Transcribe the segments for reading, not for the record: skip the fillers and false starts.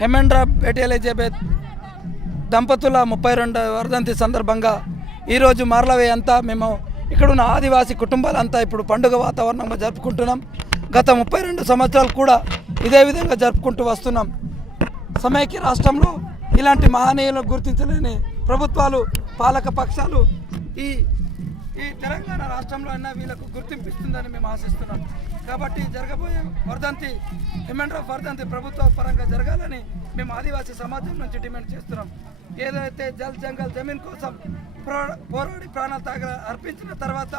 Hemendra Elizabeth దంపతుల 32వ వర్ధంతి సందర్భంగా ఈరోజు మార్లవే అంతా మేము ఇక్కడున్న ఆదివాసీ కుటుంబాలంతా ఇప్పుడు పండుగ వాతావరణంలో జరుపుకుంటున్నాం. గత 32 సంవత్సరాలు కూడా ఇదే విధంగా జరుపుకుంటూ వస్తున్నాం. సమైక్య రాష్ట్రంలో ఇలాంటి మహనీయులను గుర్తించలేని ప్రభుత్వాలు, పాలక పక్షాలు ఈ తెలంగాణ రాష్ట్రంలో అయినా వీళ్ళకు గుర్తింపిస్తుందని మేము ఆశిస్తున్నాం. కాబట్టి జరగబోయే వర్ధంతి, హేమేంద్ర వర్ధంతి ప్రభుత్వ పరంగా జరగాలని మేము ఆదివాసీ సమాజం నుంచి డిమాండ్ చేస్తున్నాం. ఏదైతే జల్ జంగల్ జమీన్ కోసం పోరాడి ప్రాణాలు అర్పించిన తర్వాత,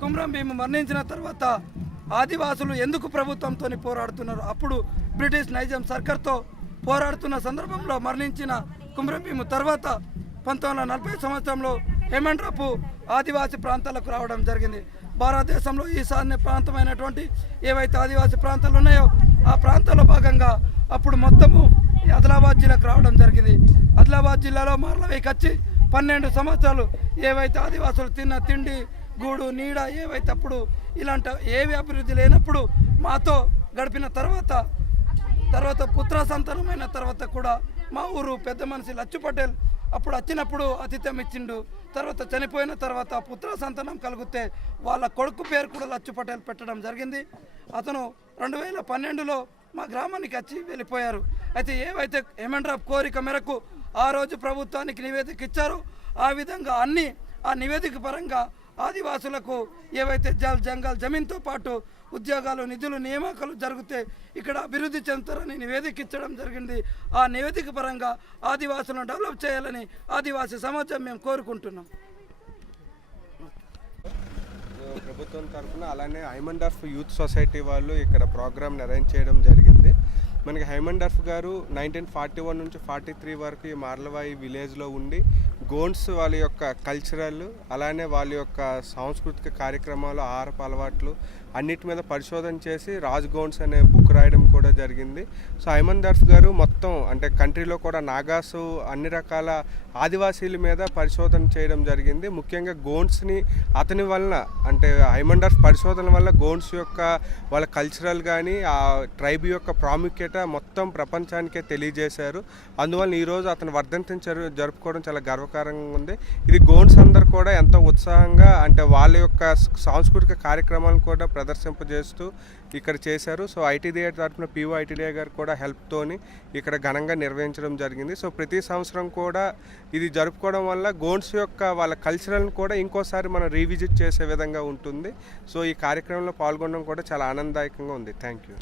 కుమ్రం భీము మరణించిన తర్వాత ఆదివాసులు ఎందుకు ప్రభుత్వంతో పోరాడుతున్నారు? అప్పుడు బ్రిటిష్ నైజాం సర్కార్తో పోరాడుతున్న సందర్భంలో మరణించిన కుమ్రం భీము తర్వాత 1940 సంవత్సరంలో హేమేంద్రపు ఆదివాసీ ప్రాంతాలకు రావడం జరిగింది. భారతదేశంలో ఈశాన్య ప్రాంతమైనటువంటి ఏవైతే ఆదివాసీ ప్రాంతాలు ఉన్నాయో ఆ ప్రాంతాల్లో భాగంగా అప్పుడు మొత్తము ఆదిలాబాద్ జిల్లాకు రావడం జరిగింది. ఆదిలాబాద్ జిల్లాలో మార్లవేకి వచ్చి 12 సంవత్సరాలు ఏవైతే ఆదివాసులు తిన్న తిండి, గూడు, నీడ ఏవైతే అప్పుడు ఇలాంటి ఏవి అభివృద్ధి లేనప్పుడు మాతో గడిపిన తర్వాత పుత్ర సంతానమైన తర్వాత కూడా మా ఊరు పెద్ద మనిషి లచ్చు పటేల్ అప్పుడు వచ్చినప్పుడు ఆతిథ్యం ఇచ్చిండు. తర్వాత చనిపోయిన తర్వాత పుత్ర సంతానం కలిగితే వాళ్ళ కొడుకు పేరు కూడా లచ్చు పటేల్ పెట్టడం జరిగింది. అతను 2012లో మా గ్రామానికి వచ్చి వెళ్ళిపోయారు. అయితే ఏవైతే హేమేంద్ర కోరిక మేరకు ఆ రోజు ప్రభుత్వానికి నివేదిక ఇచ్చారో ఆ విధంగా ఆ నివేదిక పరంగా ఆదివాసులకు ఏవైతే జల్ జంగల్ జమీన్తో పాటు ఉద్యోగాలు, నిధులు, నియామకాలు జరిగితే ఇక్కడ అభివృద్ధి చెందుతారని నివేదిక ఇచ్చడం జరిగింది. ఆ నివేదిక పరంగా ఆదివాసులను డెవలప్ చేయాలని ఆదివాసీ సమాజం మేము కోరుకుంటున్నాం. ప్రభుత్వం తరఫున అలానే హైమండర్ఫ్ యూత్ సొసైటీ వాళ్ళు ఇక్కడ ప్రోగ్రామ్ని అరేంజ్ చేయడం జరిగింది. మనకి హైమండర్ఫ్ గారు 1941 నుంచి 43 వరకు ఈ మార్లవాయి విలేజ్లో ఉండి గోండ్స్ వాళ్ళ యొక్క కల్చరల్, అలానే వాళ్ళ యొక్క సాంస్కృతిక కార్యక్రమాలు, ఆహారపు అలవాట్లు అన్నిటి మీద పరిశోధన చేసి రాజ్ గోండ్స్ అనే బుక్ రాయడం కూడా జరిగింది. సో హైమండర్ఫ్ గారు మొత్తం అంటే కంట్రీలో కూడా నాగాసు అన్ని రకాల ఆదివాసీల మీద పరిశోధన చేయడం జరిగింది. ముఖ్యంగా గోండ్స్ని అతని వలన అంటే హైమండర్ఫ్ పరిశోధన వల్ల గోండ్స్ యొక్క వాళ్ళ కల్చరల్ కానీ ఆ ట్రైబ్ యొక్క ప్రాముఖ్యత మొత్తం ప్రపంచానికే తెలియజేశారు. అందువల్ల ఈరోజు అతని వర్ధంతిని జరుపుకోవడం చాలా గర్వకారంగా ఉంది. ఇది గోండ్స్ అందరు కూడా ఎంతో ఉత్సాహంగా అంటే వాళ్ళ యొక్క సాంస్కృతిక కార్యక్రమాలను కూడా ప్రదర్శింపజేస్తూ ఇక్కడ చేశారు. సో ఐటీడీఏ తరఫున పిఓ ఐటీడీఏ గారు కూడా హెల్ప్తోని ఇక్కడ ఘనంగా నిర్వహించడం జరిగింది. సో ప్రతి సంవత్సరం కూడా ఇది జరుపుకోవడం వల్ల గోండ్స్ యొక్క వాళ్ళ కల్చరల్ని కూడా ఇంకోసారి మనం రీవిజిట్ చేసే విధంగా ఉంటుంది. సో ఈ కార్యక్రమంలో పాల్గొనడం కూడా చాలా ఆనందదాయకంగా ఉంది. Thank you.